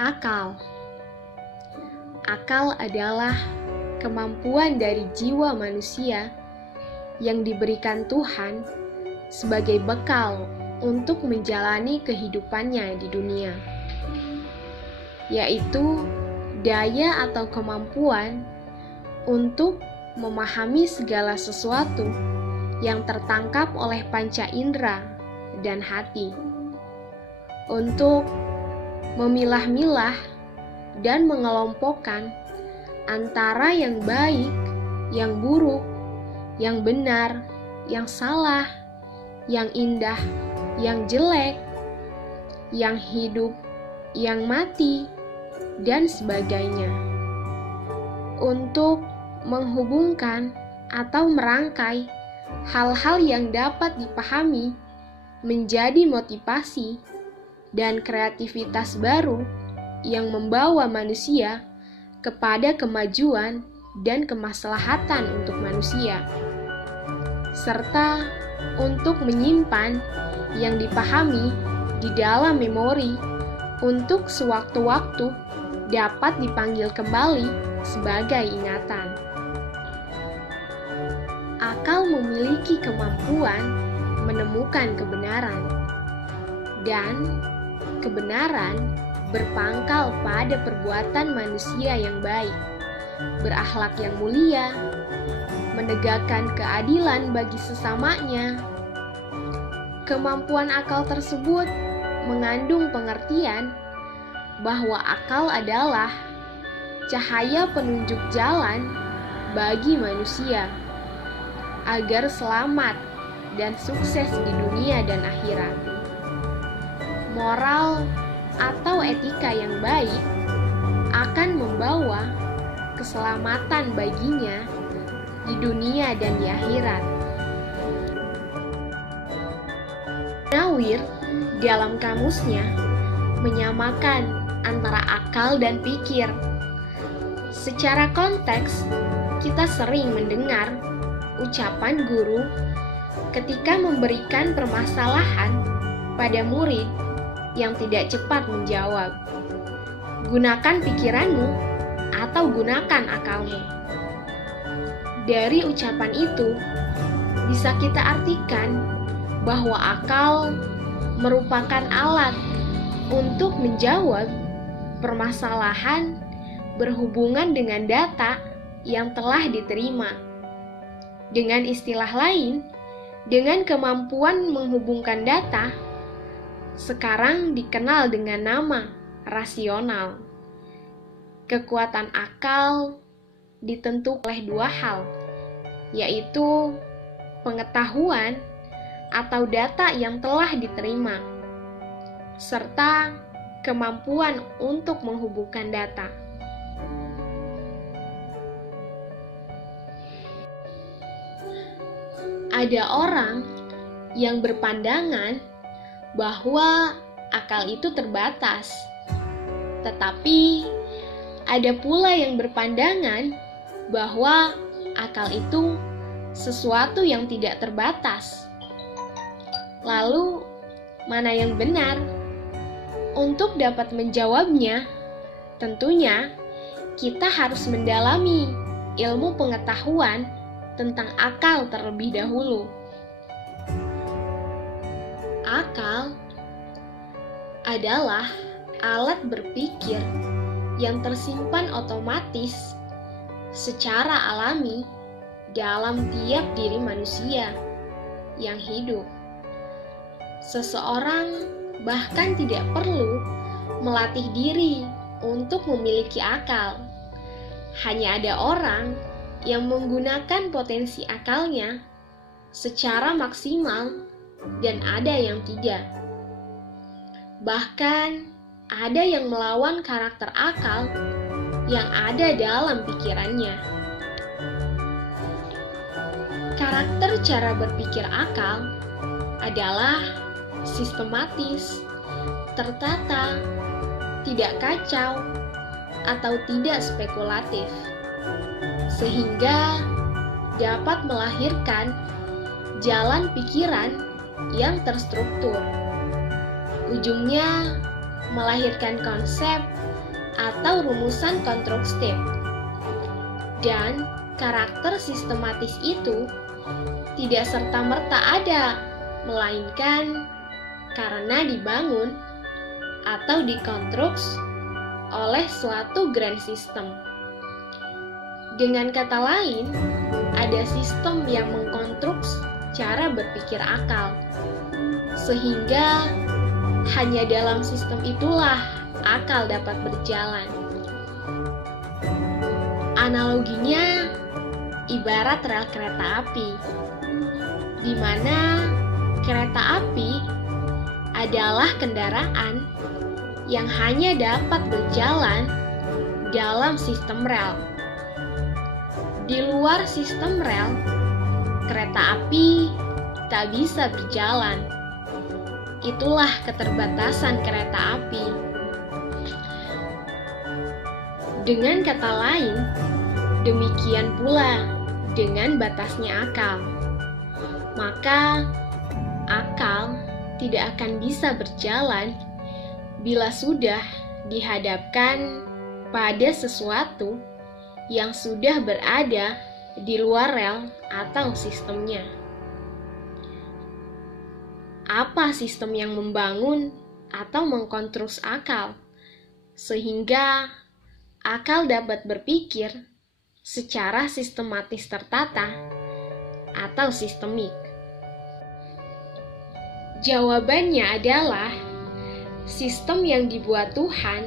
Akal. Akal adalah kemampuan dari jiwa manusia yang diberikan Tuhan sebagai bekal untuk menjalani kehidupannya di dunia, yaitu daya atau kemampuan untuk memahami segala sesuatu yang tertangkap oleh panca indera dan hati, untuk memilah-milah dan mengelompokkan antara yang baik, yang buruk, yang benar, yang salah, yang indah, yang jelek, yang hidup, yang mati, dan sebagainya. Untuk menghubungkan atau merangkai hal-hal yang dapat dipahami menjadi motivasi dan kreativitas baru yang membawa manusia kepada kemajuan dan kemaslahatan untuk manusia, serta untuk menyimpan yang dipahami di dalam memori untuk sewaktu-waktu dapat dipanggil kembali sebagai ingatan. Akal memiliki kemampuan menemukan kebenaran, dan kebenaran berpangkal pada perbuatan manusia yang baik, berakhlak yang mulia, menegakkan keadilan bagi sesamanya. Kemampuan akal tersebut mengandung pengertian bahwa akal adalah cahaya penunjuk jalan bagi manusia agar selamat dan sukses di dunia dan akhirat. Moral atau etika yang baik akan membawa keselamatan baginya di dunia dan di akhirat. Nawir dalam kamusnya menyamakan antara akal dan pikir. Secara konteks, kita sering mendengar ucapan guru ketika memberikan permasalahan pada murid yang tidak cepat menjawab. Gunakan pikiranmu atau gunakan akalmu. Dari ucapan itu, bisa kita artikan bahwa akal merupakan alat untuk menjawab permasalahan berhubungan dengan data yang telah diterima. Dengan istilah lain, dengan kemampuan menghubungkan data, sekarang dikenal dengan nama rasional. Kekuatan akal ditentukan oleh dua hal, yaitu pengetahuan atau data yang telah diterima, serta kemampuan untuk menghubungkan data. Ada orang yang berpandangan bahwa akal itu terbatas, tetapi ada pula yang berpandangan bahwa akal itu sesuatu yang tidak terbatas. Lalu, mana yang benar? Untuk dapat menjawabnya, tentunya kita harus mendalami ilmu pengetahuan tentang akal terlebih dahulu. Akal adalah alat berpikir yang tersimpan otomatis secara alami dalam tiap diri manusia yang hidup. Seseorang bahkan tidak perlu melatih diri untuk memiliki akal. Hanya ada orang yang menggunakan potensi akalnya secara maksimal dan ada yang tidak. Bahkan ada yang melawan karakter akal yang ada dalam pikirannya. Karakter cara berpikir akal adalah sistematis, tertata, tidak kacau, atau tidak spekulatif, sehingga dapat melahirkan jalan pikiran yang terstruktur. Ujungnya melahirkan konsep atau rumusan konstruktif. Dan karakter sistematis itu tidak serta-merta ada, melainkan karena dibangun atau dikonstruksi oleh suatu grand system. Dengan kata lain, ada sistem yang mengkonstruksi cara berpikir akal, sehingga hanya dalam sistem itulah akal dapat berjalan. Analoginya ibarat rel kereta api, di mana kereta api adalah kendaraan yang hanya dapat berjalan dalam sistem rel. Di luar sistem rel, kereta api tak bisa berjalan. Itulah keterbatasan kereta api. Dengan kata lain, demikian pula dengan batasnya akal. Maka, akal tidak akan bisa berjalan bila sudah dihadapkan pada sesuatu yang sudah berada di luar rel atau sistemnya. Apa sistem yang membangun atau mengkonstruksi akal, sehingga akal dapat berpikir secara sistematis tertata atau sistemik? Jawabannya adalah sistem yang dibuat Tuhan,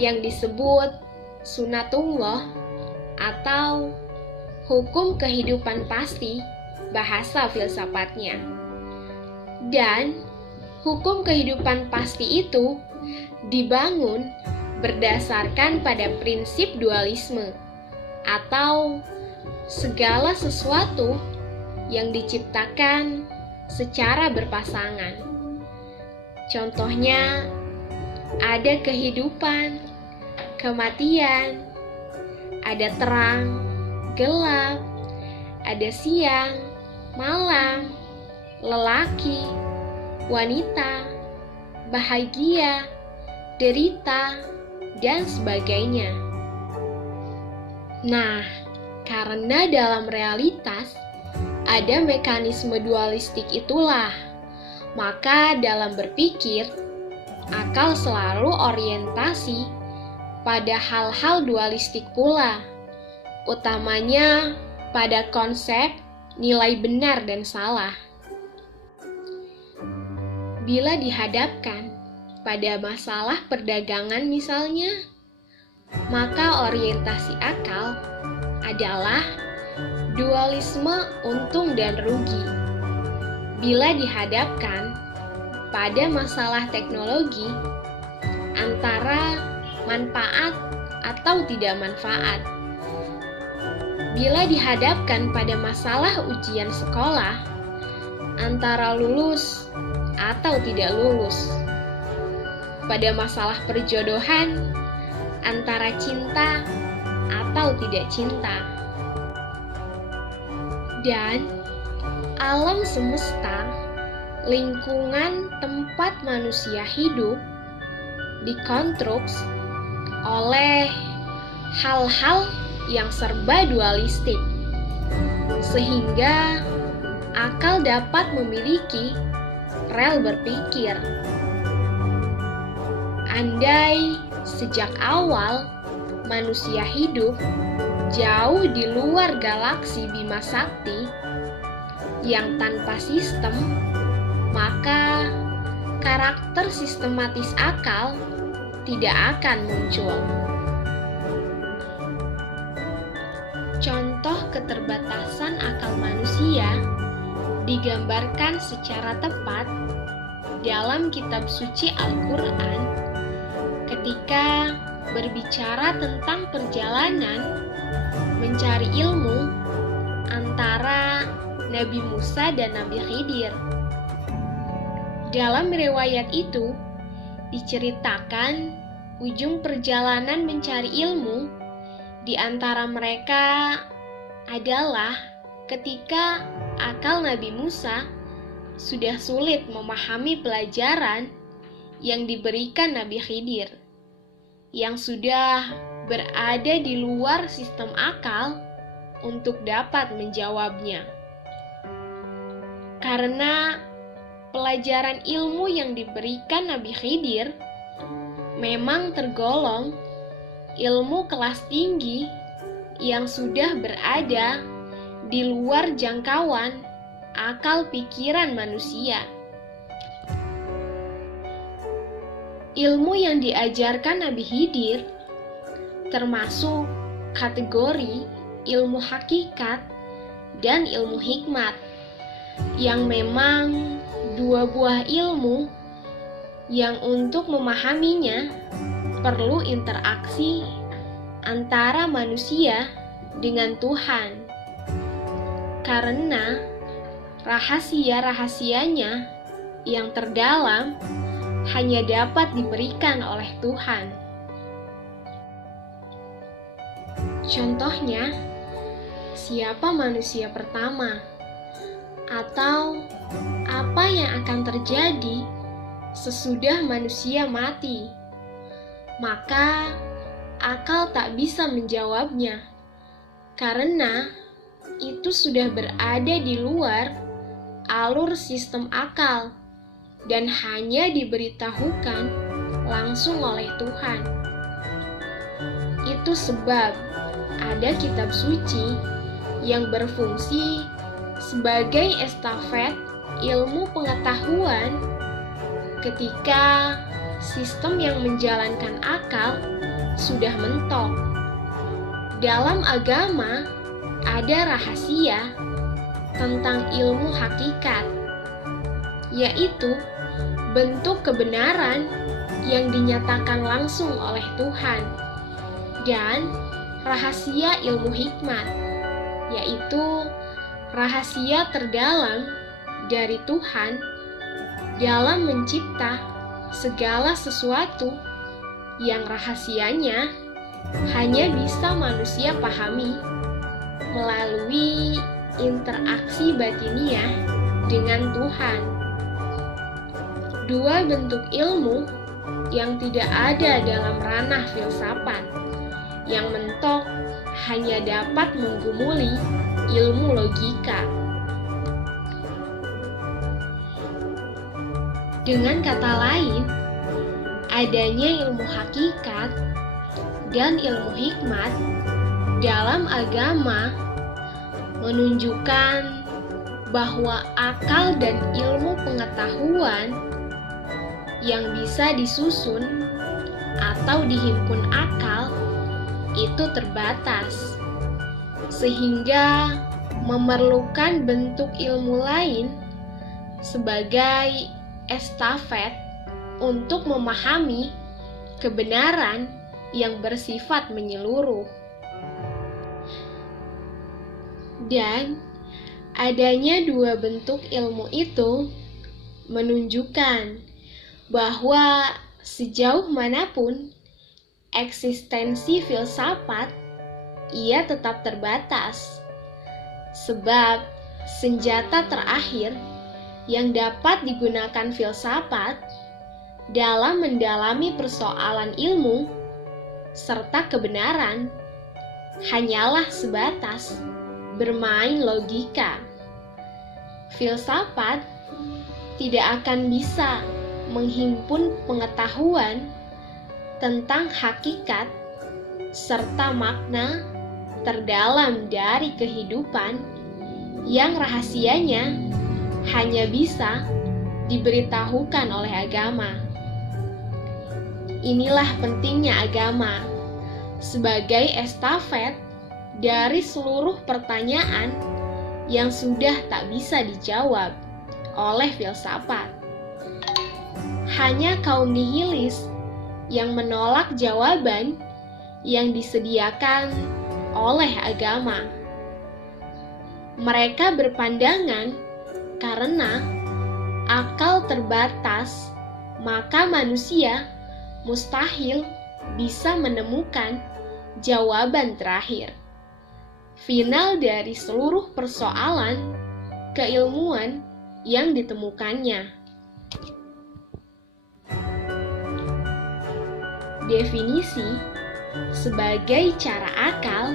yang disebut sunatullah atau hukum kehidupan pasti bahasa filsafatnya. Dan hukum kehidupan pasti itu dibangun berdasarkan pada prinsip dualisme atau segala sesuatu yang diciptakan secara berpasangan. Contohnya, ada kehidupan, kematian, ada terang, gelap, ada siang, malam, lelaki, wanita, bahagia, derita, dan sebagainya. Nah, karena dalam realitas ada mekanisme dualistik itulah, maka dalam berpikir, akal selalu orientasi pada hal-hal dualistik pula, utamanya pada konsep nilai benar dan salah. Bila dihadapkan pada masalah perdagangan misalnya, maka orientasi akal adalah dualisme untung dan rugi. Bila dihadapkan pada masalah teknologi, antara manfaat atau tidak manfaat. Bila dihadapkan pada masalah ujian sekolah, antara lulus atau tidak lulus. Pada masalah perjodohan, antara cinta atau tidak cinta. Dan alam semesta, lingkungan tempat manusia hidup, dikonstruksi oleh hal-hal yang serba dualistik, sehingga akal dapat memiliki rel berpikir. Andai sejak awal manusia hidup jauh di luar galaksi Bima Sakti yang tanpa sistem, maka karakter sistematis akal tidak akan muncul. Contoh keterbatasan akal manusia digambarkan secara tepat dalam kitab suci Al-Quran ketika berbicara tentang perjalanan mencari ilmu antara Nabi Musa dan Nabi Khidir. Dalam riwayat itu diceritakan ujung perjalanan mencari ilmu di antara mereka adalah ketika akal Nabi Musa sudah sulit memahami pelajaran yang diberikan Nabi Khidir, yang sudah berada di luar sistem akal untuk dapat menjawabnya. Karena pelajaran ilmu yang diberikan Nabi Khidir memang tergolong ilmu kelas tinggi yang sudah berada di luar jangkauan akal pikiran manusia. Ilmu yang diajarkan Nabi Khidir termasuk kategori ilmu hakikat dan ilmu hikmat, yang memang dua buah ilmu yang untuk memahaminya perlu interaksi antara manusia dengan Tuhan. Karena rahasia-rahasianya yang terdalam hanya dapat diberikan oleh Tuhan. Contohnya, siapa manusia pertama? Atau apa yang akan terjadi sesudah manusia mati? Maka akal tak bisa menjawabnya, karena itu sudah berada di luar alur sistem akal dan hanya diberitahukan langsung oleh Tuhan. Itu sebab ada kitab suci yang berfungsi sebagai estafet ilmu pengetahuan ketika sistem yang menjalankan akal sudah mentok. Dalam agama ada rahasia tentang ilmu hakikat, yaitu bentuk kebenaran yang dinyatakan langsung oleh Tuhan, dan rahasia ilmu hikmat, yaitu rahasia terdalam dari Tuhan dalam mencipta segala sesuatu yang rahasianya hanya bisa manusia pahami melalui interaksi batiniah dengan Tuhan. Dua bentuk ilmu yang tidak ada dalam ranah filsafat, yang mentok hanya dapat menggumuli ilmu logika. Dengan kata lain, adanya ilmu hakikat dan ilmu hikmat dalam agama menunjukkan bahwa akal dan ilmu pengetahuan yang bisa disusun atau dihimpun akal itu terbatas, sehingga memerlukan bentuk ilmu lain sebagai estafet untuk memahami kebenaran yang bersifat menyeluruh. Dan adanya dua bentuk ilmu itu menunjukkan bahwa sejauh manapun eksistensi filsafat, ia tetap terbatas. Sebab senjata terakhir yang dapat digunakan filsafat dalam mendalami persoalan ilmu serta kebenaran hanyalah sebatas bermain logika. Filsafat tidak akan bisa menghimpun pengetahuan tentang hakikat serta makna terdalam dari kehidupan yang rahasianya hanya bisa diberitahukan oleh agama. Inilah pentingnya agama sebagai estafet dari seluruh pertanyaan yang sudah tak bisa dijawab oleh filsafat. Hanya kaum nihilis yang menolak jawaban yang disediakan oleh agama. Mereka berpandangan karena akal terbatas, maka manusia mustahil bisa menemukan jawaban terakhir, final dari seluruh persoalan keilmuan yang ditemukannya. definisi sebagai cara akal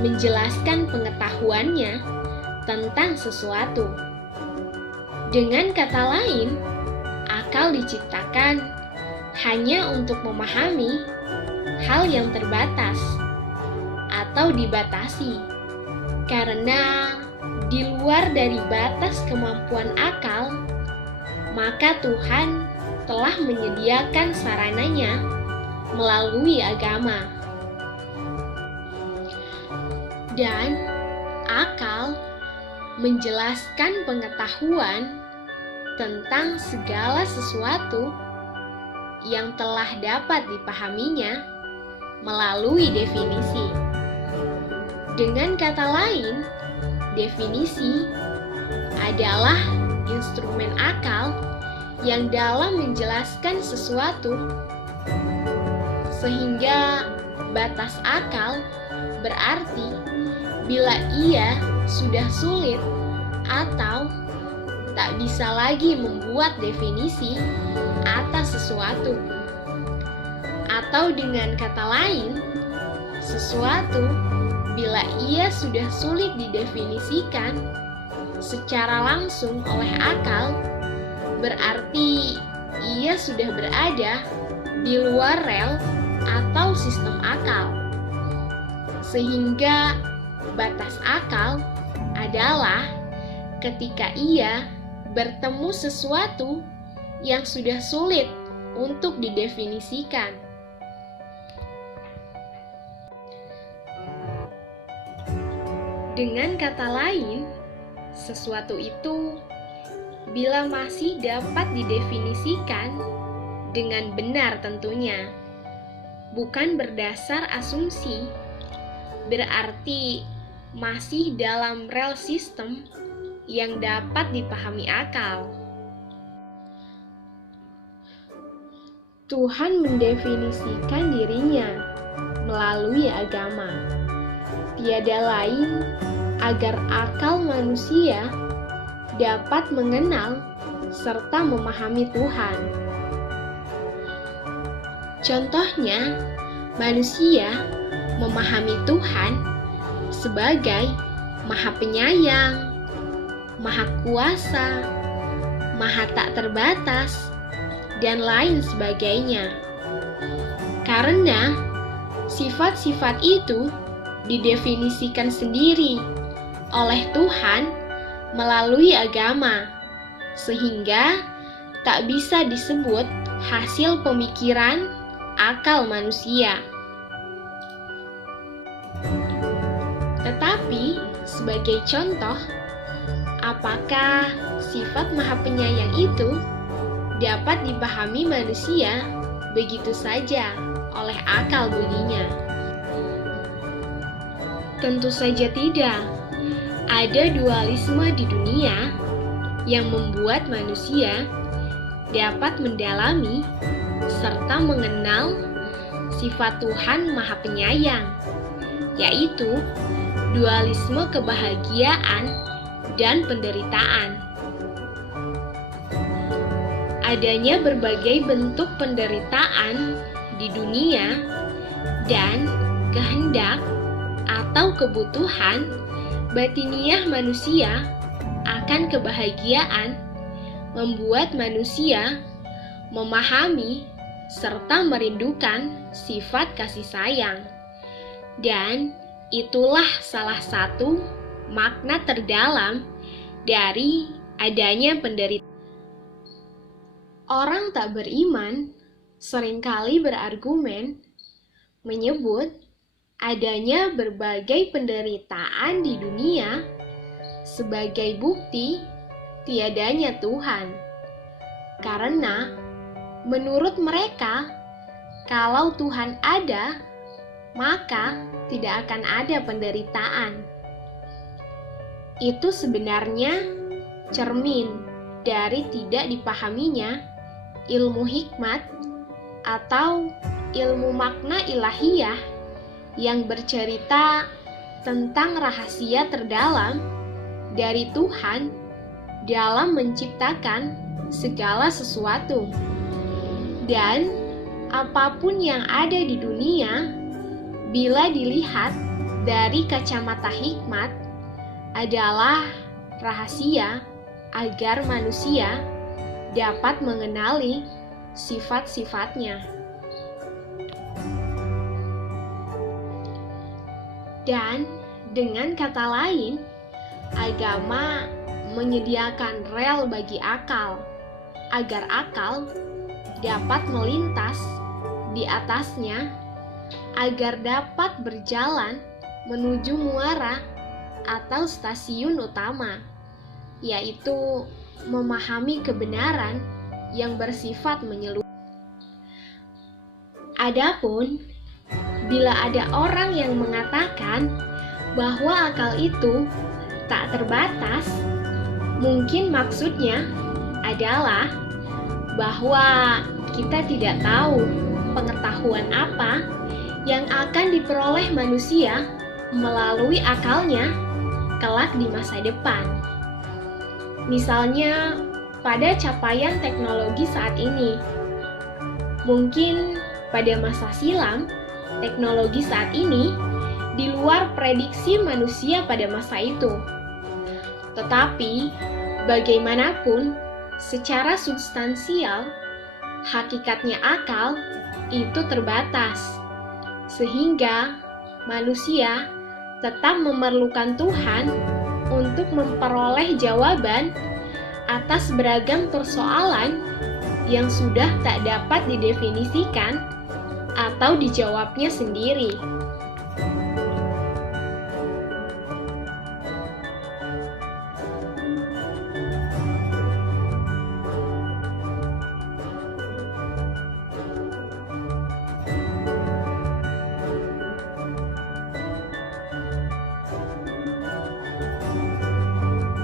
menjelaskan pengetahuannya tentang sesuatu. Dengan kata lain, akal diciptakan hanya untuk memahami hal yang terbatas atau dibatasi, karena di luar dari batas kemampuan akal, maka Tuhan telah menyediakan sarananya melalui agama. Dan akal menjelaskan pengetahuan tentang segala sesuatu yang telah dapat dipahaminya melalui definisi. Dengan kata lain, definisi adalah instrumen akal yang dalam menjelaskan sesuatu, sehingga batas akal berarti bila ia sudah sulit atau tak bisa lagi membuat definisi atas sesuatu. Atau dengan kata lain, sesuatu bila ia sudah sulit didefinisikan secara langsung oleh akal, berarti ia sudah berada di luar rel atau sistem akal. Sehingga batas akal adalah ketika ia bertemu sesuatu yang sudah sulit untuk didefinisikan. Dengan kata lain, sesuatu itu bila masih dapat didefinisikan dengan benar tentunya, bukan berdasar asumsi, berarti masih dalam rel sistem yang dapat dipahami akal. Tuhan mendefinisikan dirinya melalui agama. Tiada lain agar akal manusia dapat mengenal serta memahami Tuhan. Contohnya, manusia memahami Tuhan sebagai Maha Penyayang, Maha Kuasa, Maha Tak Terbatas, dan lain sebagainya. Karena sifat-sifat itu didefinisikan sendiri oleh Tuhan melalui agama, sehingga tak bisa disebut hasil pemikiran akal manusia. Tetapi, sebagai contoh, apakah sifat Maha Penyayang itu dapat dipahami manusia begitu saja oleh akal budinya? Tentu saja tidak. Ada dualisme di dunia yang membuat manusia dapat mendalami serta mengenal sifat Tuhan Maha Penyayang, yaitu dualisme kebahagiaan dan penderitaan. Adanya berbagai bentuk penderitaan di dunia dan kehendak atau kebutuhan batiniah manusia akan kebahagiaan membuat manusia memahami serta merindukan sifat kasih sayang. Dan itulah salah satu makna terdalam dari adanya penderitaan. Orang tak beriman seringkali berargumen menyebut adanya berbagai penderitaan di dunia sebagai bukti tiadanya Tuhan. Karena menurut mereka, kalau Tuhan ada, maka tidak akan ada penderitaan. Itu sebenarnya cermin dari tidak dipahaminya ilmu hikmat atau ilmu makna ilahiyah yang bercerita tentang rahasia terdalam dari Tuhan dalam menciptakan segala sesuatu. Dan apapun yang ada di dunia, bila dilihat dari kacamata hikmat, adalah rahasia agar manusia dapat mengenali sifat-sifatnya. Dan dengan kata lain, agama menyediakan rel bagi akal, agar akal dapat melintas di atasnya, agar dapat berjalan menuju muara atau stasiun utama, yaitu memahami kebenaran yang bersifat menyeluruh. Adapun bila ada orang yang mengatakan bahwa akal itu tak terbatas, mungkin maksudnya adalah bahwa kita tidak tahu pengetahuan apa yang akan diperoleh manusia melalui akalnya kelak di masa depan. Misalnya pada capaian teknologi saat ini. Mungkin pada masa silam, teknologi saat ini di luar prediksi manusia pada masa itu. Tetapi, bagaimanapun, secara substansial, hakikatnya akal itu terbatas, sehingga manusia tetap memerlukan Tuhan untuk memperoleh jawaban atas beragam persoalan yang sudah tak dapat didefinisikan atau dijawabnya sendiri.